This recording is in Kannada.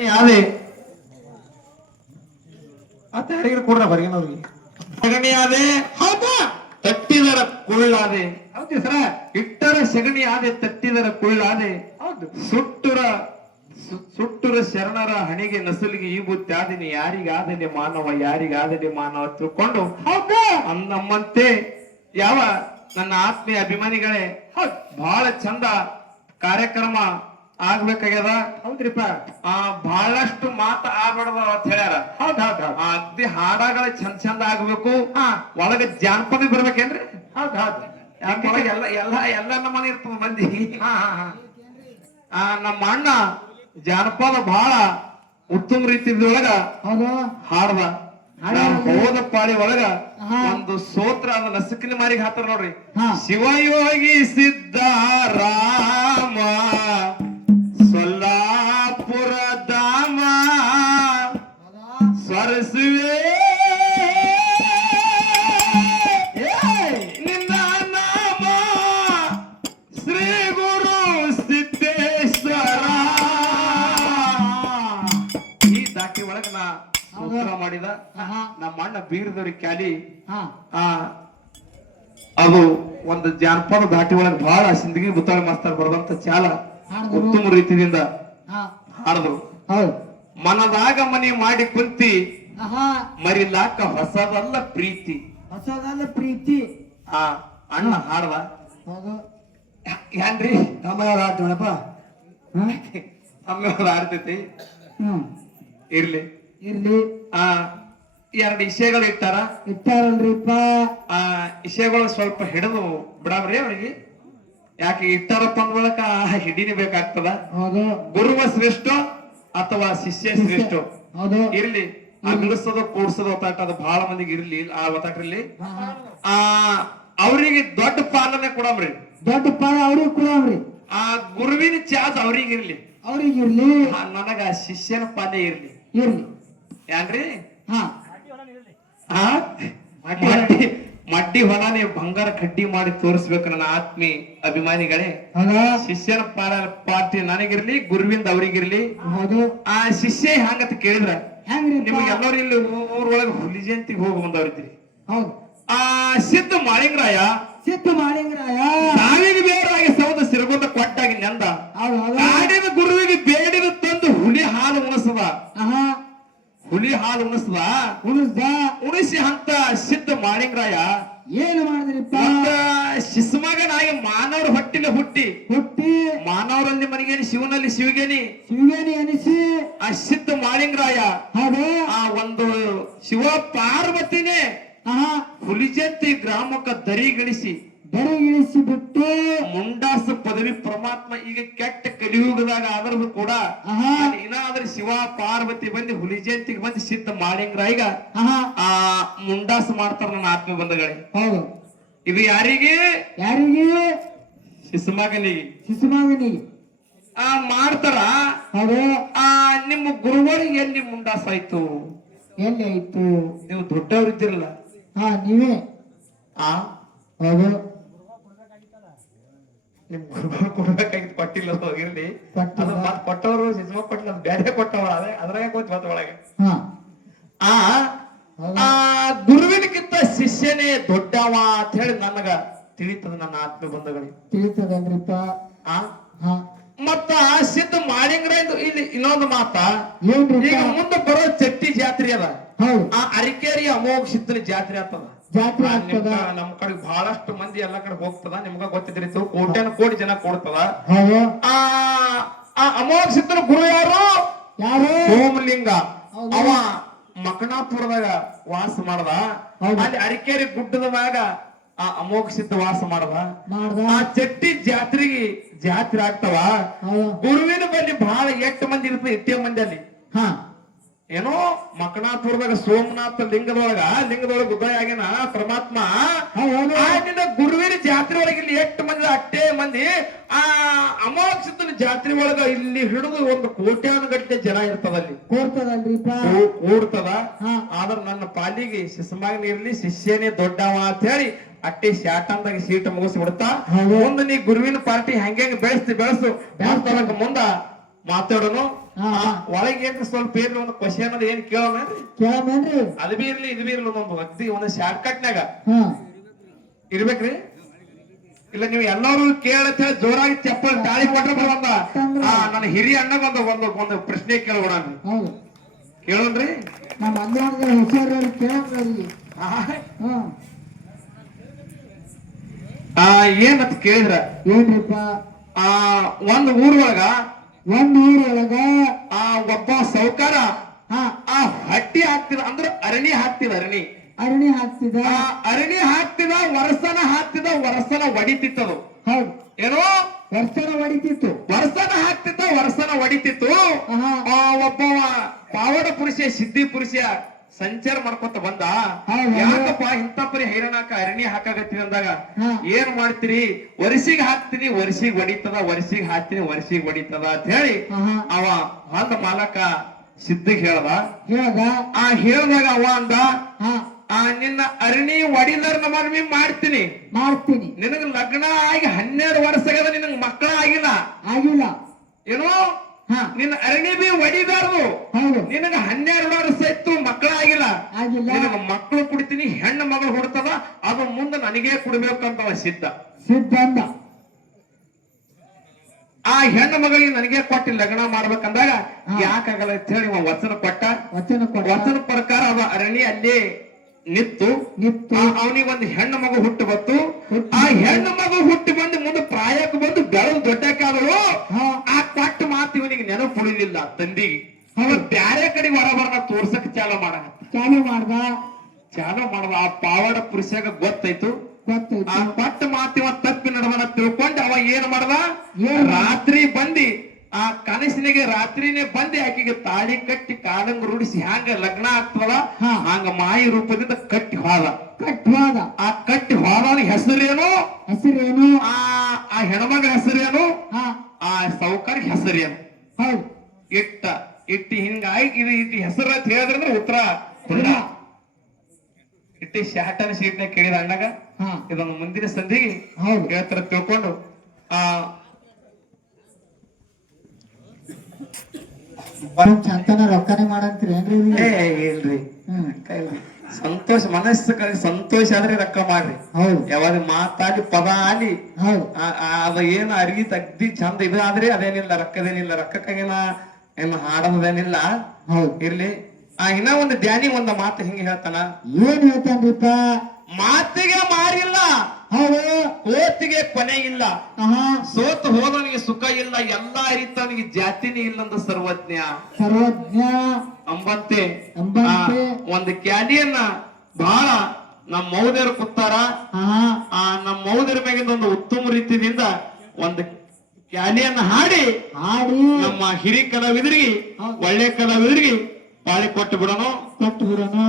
ಯಾವ್ದೇ ಮತ್ತೆ ಯಾರಿಗಾರ ಕೊಡ್ರ ಹೊರಗಿನವ್ರಿಗೆ ಸಗಣಿ ಆದೆ ಹೌದಾ? ತಟ್ಟಿದರ ಕುಳ್ಳಾದೆ ಹೌದು ಸರ. ಇಟ್ಟರ ಸಗಣಿ ಆದೆ ತಟ್ಟಿದರ ಕುಳ್ಳಾದೆ ಹೌದು. ಸುಟ್ಟುರ ಸುಟ್ಟುರ ಶರಣರ ಹಣಿಗೆ ನಸಲಿಗೆ ಈ ಬುತ್ತಾದಿನಿ ಯಾರಿಗಾದನೆ ಮಾನವ ಯಾರಿಗಾದನೆ ಮಾನವ ತಿಳ್ಕೊಂಡು ಹೌದಾ? ನಮ್ಮಂತೆ ಯಾವ ನನ್ನ ಆತ್ಮೀಯ ಅಭಿಮಾನಿಗಳೇ ಹೌದ್. ಬಹಳ ಚಂದ ಕಾರ್ಯಕ್ರಮ ಆಗ್ಬೇಕಾಗ್ಯದ? ಹೌದ್ರಿಪ್ಪ. ಆ ಬಹಳಷ್ಟು ಮಾತ ಆಗ್ಬಾರ್ದ ಅಂತ ಹೇಳ್ಯಾರ. ಹೌದ್ ಹೌದ್ ಹೌದ್. ಅಗ್ದಿ ಹಾಡಗಳ ಚಂದ ಚಂದ ಆಗ್ಬೇಕು. ಒಳಗ ಜಾನಪದ ಬರ್ಬೇಕೇನ್ರಿ? ಹೌದ್ ಹೌದ್. ಯಾಕೆ ಎಲ್ಲ ಎಲ್ಲ ಎಲ್ಲ ನಮ್ಮನೆ ಇರ್ತದ ಮಂದಿ? ಆ ನಮ್ಮ ಅಣ್ಣ ಜಾನಪದ ಬಹಳ ಉತ್ತಮ ರೀತಿಯೊಳಗ ಹಾಡ್ದ. ಹೋದ ಪಾಳಿ ಒಳಗ. ಒಂದು ಸೋತ್ರ ಅದ ನಸುಕಿನ ಮಾರಿಗೆ ಹಾತಾರ ನೋಡ್ರಿ. ಶಿವಯೋಗಿ ಸಿದ್ಧಾರಾಮ ಸೊಲ್ಲಾಪುರ ನಿನ್ನ ನಾಮ ಶ್ರೀ ಗುರು ಸಿದ್ದೇಶ್ವರ ಈ ದಾಟಿ ಒಳಗ ನಾ ಮಾಡಿದ. ನಮ್ಮ ಅಣ್ಣ ಬೀರದವ್ರಿಗೆ ಕ್ಯಾಲಿ ಅದು ಒಂದು ಜಾನಪದ ದಾಟಿ ಒಳಗೆ ಬಹಳ ಸಿಂದಗಿ ಬುತ್ತಾಳ ಮಾಸ್ತರ್ ಬರೆದಂತ ಚಾಲ. ಉತ್ತಮ ರೀತಿಯಿಂದ ಹಾಡಿದ್ರು ಮನದಾಗ ಮನಿ ಮಾಡಿ ಕುಂತಿ ಮರಿಲಾಕ ಹೊಸದಲ್ಲ ಪ್ರೀತಿ. ಹೊಸದಲ್ಲ ಪ್ರೀತಿ. ಆ ಅಣ್ಣ ಹೌದು ಏನ್ರಿ? ತಮ್ಮ ಯಾರು ಆಡ್ತೀವಳಪ್ಪ ಅಮ್ಮ ಆಡ್ತೈತಿ ಇರ್ಲಿ. ಇರ್ಲಿ. ಆ ಎರಡು ವಿಷಯಗಳು ಇಟ್ಟಾರ? ಇಟ್ಟಾರಲ್ರಿಪ್ಪ. ಆ ವಿಷಯಗಳು ಸ್ವಲ್ಪ ಹಿಡಿದು ಬಿಡಾಮ್ರಿ ಅವ್ರಿಗೆ. ಯಾಕೆ ಇಟ್ಟಾರಪ್ಪ ತಂದೊಳಕ ಬಳಕ ಹಿಡಿನಿ ಬೇಕಾಗ್ತದ? ಹೌದು. ಗುರುವ ಶ್ರೇಷ್ಠ ಅಥವಾ ಶಿಷ್ಯ ಶ್ರೇಷ್ಠ? ಹೌದು. ಇರ್ಲಿ. ಆ ಬಿಡಿಸೋದು ಕೂಡ್ಸೋದು ಒತ್ತಾಟ ಅದು ಬಹಳ ಮಂದಿಗೆ ಇರ್ಲಿ ಆ ಒತ್ತಾಟ್ರಲ್ಲಿ. ಆ ಅವರಿಗೆ ದೊಡ್ಡ ಪಾಲನೆ ಕೊಡಮ್ರಿ. ದೊಡ್ಡ ಪಾಲ ಅವ್ರಿಗೆ ಕೊಡಮ್ರಿ. ಆ ಗುರುವಿನ ಚಾಸ್ ಅವ್ರಿಗೆ ಇರ್ಲಿ. ಅವ್ರಿಗೆ ಇರ್ಲಿ. ನನಗ ಶಿಷ್ಯನ ಪಾಲೆ ಇರ್ಲಿ. ಇರ್ಲಿ. ಯಾನ್ರಿ ಮಡ್ಡಿ ಮಡ್ಡಿ ಹೊಲನೇ ಬಂಗಾರ ಕಡ್ಡಿ ಮಾಡಿ ತೋರಿಸ್ಬೇಕು ನನ್ನ ಆತ್ಮಿ ಅಭಿಮಾನಿಗಳೇ. ಶಿಷ್ಯನ ಪಾಲ ಪಾರ್ಟಿ ನನಗಿರ್ಲಿ ಗುರುವಿಂದ ಅವ್ರಿಗಿರ್ಲಿ. ಹೌದು. ಆ ಶಿಷ್ಯ ಹ್ಯಾಂಗಂತ ಕೇಳಿದ್ರ? ಹೆಂಗ್ರಿಪ್ಪ ನಿಮ್ಗೆ ಎಲ್ಲರೂ ಇಲ್ಲಿ ಊರೊಳಗೆ ಹುಲಿ ಜಯಂತಿಗೆ ಹೋಗಿ ಬಂದವ್ರಿದ್ರಿ. ಹೌದು. ಆ ಸಿದ್ಧ ಮಾಳಿಂಗರಾಯ ಸಿದ್ಧ ಮಾಳಿಂಗರಾಯ? ಸಾವಿಗೆ ಬೇರಾಗಿ ಸೌದ ಸಿರಗೊಂಡ ಕೊಟ್ಟಾಗಿ ನೆಂದ ಕಾಡಿನ ಗುರುವಿಗೆ ಬೇಡಿದ ತಂದು ಹುಲಿ ಹಾಲು ಉಣಸದ. ಹುಲಿ ಹಾಲು ಉಣಿಸದ? ಉಳಿಸ್ದ ಉಣಿಸಿ ಅಂತ ಸಿದ್ಧ ಮಾಳಿಂಗರಾಯ ಏನು ಮಾಡಿದ್ರಿ ಶಿಸ್ಮಗನಾಗಿ ಮಾನವರ ಹೊಟ್ಟಿನ ಹುಟ್ಟಿ ಹುಟ್ಟಿ ಮಾನವರಲ್ಲಿ ಮನಿಗೇನಿ ಶಿವನಲ್ಲಿ ಶಿವಗೇನಿ. ಶಿವಗೇನಿ ಅನಿಸಿ ಆ ಸಿದ್ಧ ಮಾಳಿಂಗರಾಯ ಹಾಗೆ ಆ ಒಂದು ಶಿವ ಪಾರ್ವತಿನೇ ಆಹಾ. ಹುಲಿಜಂತಿ ಗ್ರಾಮಕ್ಕ ದರಿಗಳಿಸಿ ದರಿಗಿಳಿಸಿ ಬಿಟ್ಟು ಮುಂಡಾಸ ಪದವಿ ಪರಮಾತ್ಮ ಈಗ ಕೆಟ್ಟ ಕಲಿಯುಗದಾಗ ಆದ್ರೂ ಕೂಡ ಏನಾದ್ರೂ ಶಿವ ಪಾರ್ವತಿ ಬಂದು ಹುಲಿಜಂತಿಗೆ ಬಂದು ಸಿದ್ಧ ಮಾಡಿಂಗ್ರಾಯಿಗ ಆ ಮುಂಡಾಸ ಮಾಡ್ತಾರ ನನ್ನ ಆತ್ಮ ಬಂಧುಗಳೇ. ಹೌದು. ಇದು ಯಾರಿಗೆ? ಯಾರಿಗೆ? ಶಿಸ್ಮಗನಿಗೆ ಶಿಶುಮಗನಿಗೆ ಆ ಮಾಡ್ತಾರ? ಹೌದು. ಆ ನಿಮ್ಮ ಗುರುಗಳಿಗೆ ಎಲ್ಲಿ ಮುಂಡಾಸ ಆಯ್ತು ಎಲ್ಲಿ ಆಯ್ತು? ನೀವು ದೊಡ್ಡವರಿದ್ದೀರಲ್ಲ ಹಾ ನೀವೇ? ಆ? ಹೌದು. ನಿಮ್ ಗುರುಗಳು ಕೊಡ್ಬೇಕಾಗಿತ್ತು ಕೊಟ್ಟಿಲ್ಲ ಹೋಗಿರ್ಲಿ ಅದು ಮತ್ ಕೊಟ್ಟವರು ಶಿಸ್ಮ ಕೊಟ್ಟಿಲ್ಲ ಅದು ಬೇರೆ ಕೊಟ್ಟವಳ ಅದೇ ಅದ್ರಾಗ ಗೊತ್ತು ಮತ್ತೆ ಒಳಗೆ. ಆ ಗುರುವಿನಕ್ಕಿಂತ ಶಿಷ್ಯನೇ ದೊಡ್ಡವ ಅಂತ ಹೇಳಿ ನನಗ ತಿಳಿತದ ನನ್ನ ಆತ್ಮ ಬಂಧುಗಳಿಗೆ ತಿಳಿತದಲ್ರಿಪ್ಪ ಆ? ಹಾ. ಮತ್ತ ಸಿದ್ಧ ಮಾಳಿಂಗ್ರಿಂದ ಇಲ್ಲಿ ಇನ್ನೊಂದು ಮಾತ. ಈಗ ಮುಂದೆ ಬರೋ ಚಟ್ಟಿ ಜಾತ್ರೆ ಅದ. ಆ ಅರಿಕೇರಿ ಅಮೋಘ ಸಿದ್ಧನ ಜಾತ್ರೆ ಆಗ್ತದ. ಜಾತ್ರೆ ಆಗ್ತದ ನಿಮ್ಗ ನಮ್ ಕಡೆ ಬಹಳಷ್ಟು ಮಂದಿ ಎಲ್ಲಾ ಕಡೆ ಹೋಗ್ತದ. ನಿಮ್ಗ ಗೊತ್ತಿದ್ರಿ ಕೋಟ್ಯಾನ ಕೋಟಿ ಜನ ಕೊಡ್ತದ. ಆ ಆ ಅಮೋಘ ಸಿದ್ಧನ ಗುರು ಯಾರು? ಯಾರು? ಸೋಮಲಿಂಗ. ಅವ ಮಕಣಾಪುರದಾಗ ವಾಸ ಮಾಡದ. ಅಲ್ಲಿ ಅರಿಕೇರಿ ಗುಡ್ಡದ ಮ್ಯಾಗ ಆ ಅಮೋಘ ಸಿದ್ಧ ವಾಸ ಮಾಡದ. ಆ ಚಟ್ಟಿ ಜಾತ್ರೆಗೆ ಜಾತ್ರೆ ಆಗ್ತಾವ. ಗುರುವಿನ ಬಲ್ಲಿ ಬಹಳ ಎಟ್ಟು ಮಂದಿ ಇರ್ತದೆ ಇಟ್ಟೇ ಮಂದಿ ಅಲ್ಲಿ. ಹಾ. ಏನೋ ಮಕನಾಪುರದಾಗ ಸೋಮನಾಥ ಲಿಂಗದೊಳಗ ಲಿಂಗದೊಳಗ ಉದಯ ಆಗ್ಯಾನ ಪರಮಾತ್ಮ ಗುರುವಿನ ಜಾತ್ರೆ ಒಳಗೆ ಇಲ್ಲಿ ಎಟ್ಟು ಮಂದಿ ಅಷ್ಟೇ ಮಂದಿ ಆ ಅಮೋಘ ಸಿದ್ಧನ ಜಾತ್ರೆ ಒಳಗ ಇಲ್ಲಿ ಹಿಡಿದು ಒಂದು ಕೋಟ್ಯಾನುಗಟ್ಟಲೆ ಜನ ಇರ್ತದ ಅಲ್ಲಿ. ಕೋರ್ತದಲ್ರಿಪ್ಪ. ಕೂ- ಕೂಡ್ತದ. ಆದ್ರ ನನ್ನ ಪಾಲಿಗೆ ಶಿಸ್ಮಾಗ್ನ ಇರ್ಲಿ ಶಿಷ್ಯನೇ ದೊಡ್ಡವ ಅಂತ ಹೇಳಿ ಅಟ್ಟಿ ಶಾಟಂದಾಗ ಸೀಟ್ ಮುಗಿಸಿ ಬಿಡ್ತಾ ಮುಂದ ನೀ ಗುರುವಿನ ಪಾರ್ಟಿ ಹೆಂಗ್ ಬೆಳೆಸ್ತಿ ಬೆಳೆಸು. ಬೆಳೆಸ್ತಲಕ ಮುಂದ ಮಾತಾಡೋನು. ಹಾ ಹಾ. ಒಳಗೆ ಏನ್ರಿ ಸ್ವಲ್ಪ ಏನ್ರಿ ಒಂದು ಕ್ವಶನ್ ಅದ ಏನ್ ಕೇಳೋಣ ಅದ್ ಬಿ ಇರ್ಲಿ ಇದು ಬಿ ಇರ್ಲಿ ಒಂದು ಅಗ್ದಿ ಒಂದು ಶಾರ್ಟ್ ಕಟ್ನಾಗ ಇರ್ಬೇಕ್ರಿ? ಇಲ್ಲ ನೀವು ಎಲ್ಲರೂ ಕೇಳತ್ತ ಜೋರಾಗಿ ಚಪ್ಪಲ್ ತಾಳಿ ಕೊಟ್ರೆ ಬರೋದ ಆ ನನ್ನ ಹಿರಿಯ ಅಣ್ಣ ಒಂದು ಒಂದು ಒಂದು ಪ್ರಶ್ನೆ ಕೇಳೋಣ ಕೇಳೋಣ್ರಿ? ನಮ್ಮ ಹುಷಾರಲ್ಲಿ ಕೇಳಮ್ರಿ ಆ, ಏನಂತ ಕೇಳಿದ್ರ ಏನ್ರಿಪ್ಪ? ಆ ಒಂದ್ ಊರೊಳಗ ಒಂದ್ ಊರೊಳಗ ಆ ಒಬ್ಬ ಸೌಕಾರ ಆ ಹಟ್ಟಿ ಹಾಕ್ತಿದ ಅಂದ್ರ ಅರಣಿ ಹಾಕ್ತಿದ ಅರಣಿ ಅರಣಿ ಹಾಕ್ತಿದ? ಅರಣಿ ಹಾಕ್ತಿದ ವರ್ಷನ ಹಾಕ್ತಿದ ವರ್ಷನ ಒಡಿತಿತ್ತದು. ಹೌದು. ಏನೋ? ವರ್ಷನ ಒಡಿತಿತ್ತು. ವರ್ಷನ ಹಾಕ್ತಿದ್ದ ವರ್ಷನ ಒಡಿತಿತ್ತು. ಒಬ್ಬ ಪಾವಡ ಪುರುಷ ಸಿದ್ಧಿ ಪುರುಷ ಸಂಚಾರ ಮಾಡ್ಕೊತ ಬಂದ. ಯಾಕಪ್ಪ ಇಂತಪರಿ ಹೈರಾಣಾಕ ಅರಣಿ ಹಾಕಾಗತ್ತೀನಿ ಅಂದಾಗ. ಏನ್ ಮಾಡ್ತೀರಿ? ವರ್ಷಿಗ್ ಹಾಕ್ತೀನಿ ವರ್ಷಿಗ್ ಹೊಡಿತದ ವರ್ಷಿಗ್ ಹಾಕ್ತೀನಿ ವರ್ಷಿಗ್ ಹೊಡಿತದ ಅಂತ ಹೇಳಿ ಅವ ಹೊಲದ ಮಾಲಕ ಸಿದ್ಧಿಗ್ ಹೇಳ್ದ. ಹೇಳ್ದ? ಆ ಹೇಳ್ದಾಗ ಅವ ಅಂದ ಆ ನಿನ್ನ ಅರಣಿ ಒಡಿಲರ್ ಮನವಿ ಮಾಡ್ತೀನಿ. ಮಾಡ್ತೀನಿ. ನಿನಗ ಲಗ್ನ ಆಗಿ ಹನ್ನೆರಡು ವರ್ಷ ಆಗದ ನಿನಗ್ ಮಕ್ಕಳ ಆಗಿಲ್ಲ. ಆಗಿಲ್ಲ. ಏನೋ? ನಿನ್ನ ಅರಣಿ ಬಿ ಒಡಿಬಾರ್ದು ನಿನಗ ಹನ್ನೆರಡು ವರ್ಷ ಇತ್ತು. ಆಗಿಲ್ಲ. ನಿನಗ ಮಕ್ಕಳು ಕುಡಿತೀನಿ ಹೆಣ್ಣು ಮಗಳು ಹುಡ್ತದ ಅದು ಮುಂದೆ ನನಗೆ ಕುಡ್ಬೇಕಂತವ ಸಿದ್ಧ. ಸಿದ್ಧಾಂತ ಆ ಹೆಣ್ಣು ಮಗಳಿಗೆ ನನಗೆ ಕೊಟ್ಟಿ ಲಗ್ನ ಮಾಡ್ಬೇಕಂದಾಗ. ಯಾಕಾಗಲ್ಲ ಅಂತ ಹೇಳಿ ಇವ ವಚನ ಕೊಟ್ಟ? ವಚನ ಕೊಟ್ಟ. ವಚನ ಪ್ರಕಾರ ಅವ ಅರಣಿ ಅಲ್ಲಿ ನಿತ್ತು ನಿತ್ತು ಅವನಿಗೆ ಒಂದು ಹೆಣ್ಣು ಮಗು ಹುಟ್ಟು ಬಂತು. ಹುಟ್ಟು ಆ ಹೆಣ್ಣು ಮಗು ಹುಟ್ಟಿ ಬಂದು ಮುಂದೆ ಪ್ರಾಯಕ್ಕೆ ಬಂದು ಬೆಳೆದು ದೊಡ್ಡಕ್ಕಾದಳು. ಹಾ. ಆ ಕೊಟ್ಟ ಮಾತು ಇವನಿಗೆ ನೆನಪು ಉಳಿದಿಲ್ಲ ತಂದಿಗೆ. ಅವನು ಬ್ಯಾರೆ ಕಡೆ ಹೊರಬರ್ನ ತೋರ್ಸಕ್ ಚಾಲು ಮಾಡ. ಚಾಲು ಮಾಡ್ದ? ಚಾಲು ಮಾಡ್ದ ಆ ಪಾವಡ ಪುರುಷಗ ಗೊತ್ತಾಯ್ತು. ಆ ಕೊಟ್ಟ ಮಾತಿವ ತಪ್ಪಿ ನಡವನ ತಿಳ್ಕೊಂಡು ಅವ ಏನ್ ಮಾಡ್ದ? ರಾತ್ರಿ ಬಂದಿ ಆ ಕನಸಿನಿಗೆ ರಾತ್ರಿನೇ ಬಂದಿ ಆಕೆಗೆ ತಾಳಿ ಕಟ್ಟಿ ಕಾಲಂಗ್ ರೂಢಿಸಿ ಹ್ಯಾಂಗ ಲಗ್ನ ಆಗ್ತದ. ಹಂಗ ಮಾಯಿ ರೂಪದಿಂದ ಕಟ್ಟಿ ಹೋದ. ಕಟ್ವಾದ ಆ ಕಟ್ಟಿ ಹೋದ ಹೆಸರೇನು? ಹೆಸರೇನು? ಆ ಆ ಹೆಣ್ಮಗ ಹೆಸರೇನು? ಆ ಸೌಕರ್ ಹೆಸರೇನು? ಹೌದು. ಇಟ್ಟ ಇಟ್ಟಿ ಹಿಂಗಾಗಿ ಇದು ಇಟ್ಟು ಹೆಸರ ಅಂತ ಹೇಳಿದ್ರಂದ್ರೆ ಉತ್ತರ ಕುಂಡ ಇಟ್ಟಿ ಶಾಟನ್ ಶೀಟ್ನ ಕೇಳಿದ ಅಣ್ಣಗ ಇದೊಂದು ಮುಂದಿನ ಸಂಧಿಗೆ ಹೇಳ್ತಾರ ತಿಳ್ಕೊಂಡು ಆ ನಮ್ ಚಂತನ ರೊಕ್ಕನೆ ಮಾಡಂತೀರಿ ಏನ್ರಿ? ಇಲ್ರಿ. ಸಂತೋಷ ಮನಸ್ಸು ಸಂತೋಷ ಆದ್ರೆ ರೊಕ್ಕ ಮಾಡ್ರಿ. ಯಾವಾಗ ಮಾತಾಡಿ ಪದ ಆಲಿ. ಅದ ಏನ್ ಅರ್ಗಿ ತಗ್ದಿ ಚಂದ ಇದಾದ್ರೆ ಆದ್ರೆ ಅದೇನಿಲ್ಲ ರೊಕ್ಕದೇನಿಲ್ಲ ರೊಕ್ಕಕ್ಕಾಗೇನ ಏನ್ ಹಾಡೋದೇನಿಲ್ಲ ಹೌದು. ಇರ್ಲಿ. ಆ ಇನ್ನ ಒಂದು ಧ್ಯಾನಿ ಒಂದ ಮಾತು ಹಿಂಗ ಹೇಳ್ತಾನ. ಏನ್ ಹೇಳ್ತಾನ್ರಿಪ್ಪ ಮಾತಿಗೆ ಮಾರಿಲ್ಲ. ಹೌದು. ಕೋತಿಗೆ ಕೊನೆ ಇಲ್ಲ. ಆಹಾ. ಸೋತು ಹೋದವನಿಗೆ ಸುಖ ಇಲ್ಲ. ಎಲ್ಲಾ ಅರಿತವನಿಗೆ ಜಾತಿನೇ ಇಲ್ಲಂದ ಸರ್ವಜ್ಞ. ಸರ್ವಜ್ಞ. ಅಂಬಂತೆ. ಒಂದು ಕ್ಯಾಲಿಯನ್ನ ಬಹಳ ನಮ್ಮ ಮೌದ್ಯರು ಕೂತಾರ ಆಹಾ. ಆ ನಮ್ಮ ಮೌದ್ಯರ ಮ್ಯಾಗಿಂದ ಒಂದು ಉತ್ತಮ ರೀತಿಯಿಂದ ಒಂದು ಕ್ಯಾಲಿಯನ್ನ ಹಾಡಿ ಹಾಡಿ. ನಮ್ಮ ಹಿರಿ ಕಲಾವಿದರಿಗೆ. ಒಳ್ಳೆ ಕಲಾವಿದರಿಗೆ ಬಾಳೆ ಕೊಟ್ಟು ಬಿಡೋಣ. ಕೊಟ್ಟು ಬಿಡೋನು